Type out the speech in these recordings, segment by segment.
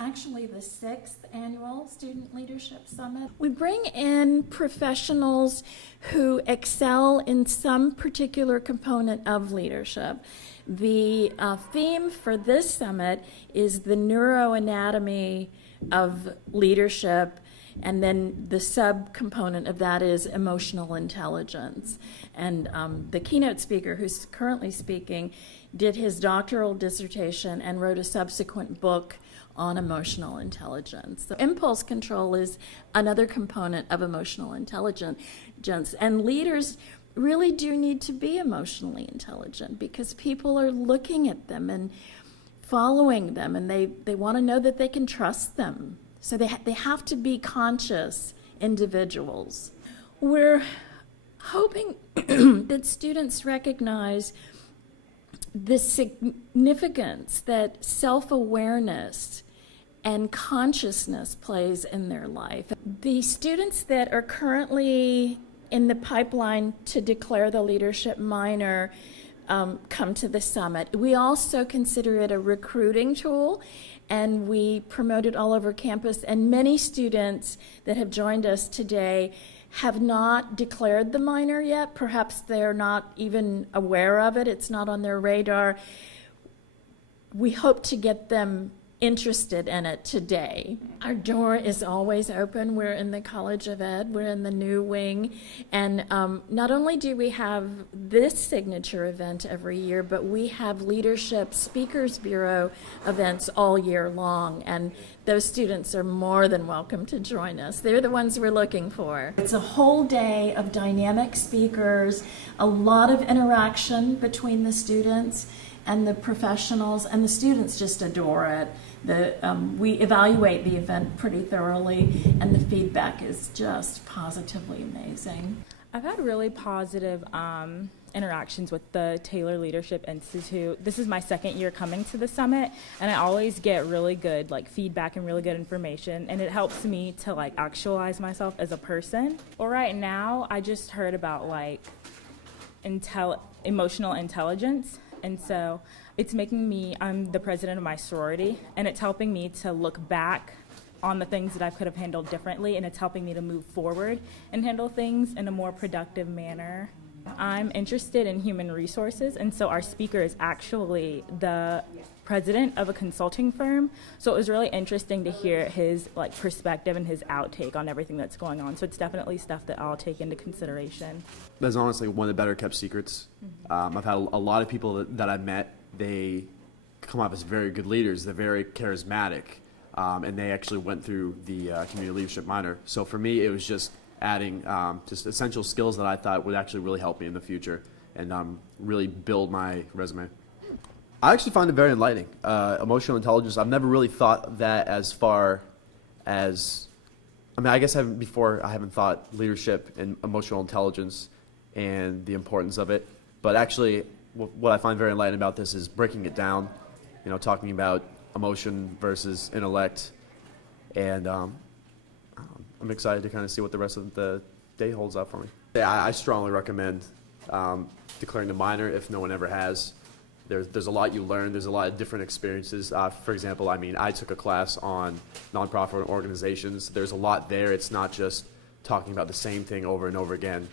actually the 6th annual Student Leadership Summit. We bring in professionals who excel in some particular component of leadership. The theme for this summit is the neuroanatomy of leadership, and then the sub-component of that is emotional intelligence. And the keynote speaker, who's currently speaking, did his doctoral dissertation and wrote a subsequent book on emotional intelligence. So impulse control is another component of emotional intelligence, and leaders really do need to be emotionally intelligent because people are looking at them and following them, and they want to know that they can trust them. So they have to be conscious individuals. We're hoping that students recognize the significance that self-awareness and consciousness plays in their life. The students that are currently in the pipeline to declare the leadership minor come to the summit. We also consider it a recruiting tool, and we promote it all over campus, and many students that have joined us today have not declared the minor yet. Perhaps they're not even aware of it. It's not on their radar. We hope to get them interested in it today. Our door is always open. We're in the College of Ed. We're in the new wing. And not only do we have this signature event every year, but we have Leadership Speakers Bureau events all year long. And those students are more than welcome to join us. They're the ones we're looking for. It's a whole day of dynamic speakers, a lot of interaction between the students and the professionals, and the students just adore it. We evaluate the event pretty thoroughly, and the feedback is just positively amazing. I've had really positive interactions with the Taylor Leadership Institute. This is my 2nd year coming to the summit, and I always get really good feedback and really good information, and it helps me to actualize myself as a person. Well, right now I just heard about emotional intelligence. And so it's making me, I'm the president of my sorority, and it's helping me to look back on the things that I could have handled differently, and it's helping me to move forward and handle things in a more productive manner. I'm interested in human resources, and so our speaker is actually the president of a consulting firm. So it was really interesting to hear his perspective and his outtake on everything that's going on. So it's definitely stuff that I'll take into consideration. That's honestly one of the better kept secrets. I've had a lot of people that I've met. They come off as very good leaders. They're very charismatic, and they actually went through the community leadership minor. So for me, it was just adding just essential skills that I thought would actually really help me in the future and really build my resume. I actually find it very enlightening. Emotional intelligence, I've never really thought that as far as, I guess I haven't thought leadership and emotional intelligence and the importance of it. But actually, what I find very enlightening about this is breaking it down, talking about emotion versus intellect. And I'm excited to kind of see what the rest of the day holds up for me. Yeah, I strongly recommend declaring the minor if no one ever has. There's a lot you learn. There's a lot of different experiences. For example, I took a class on nonprofit organizations. There's a lot there. It's not just talking about the same thing over and over again,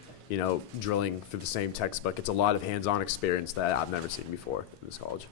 drilling through the same textbook. It's a lot of hands-on experience that I've never seen before in this college.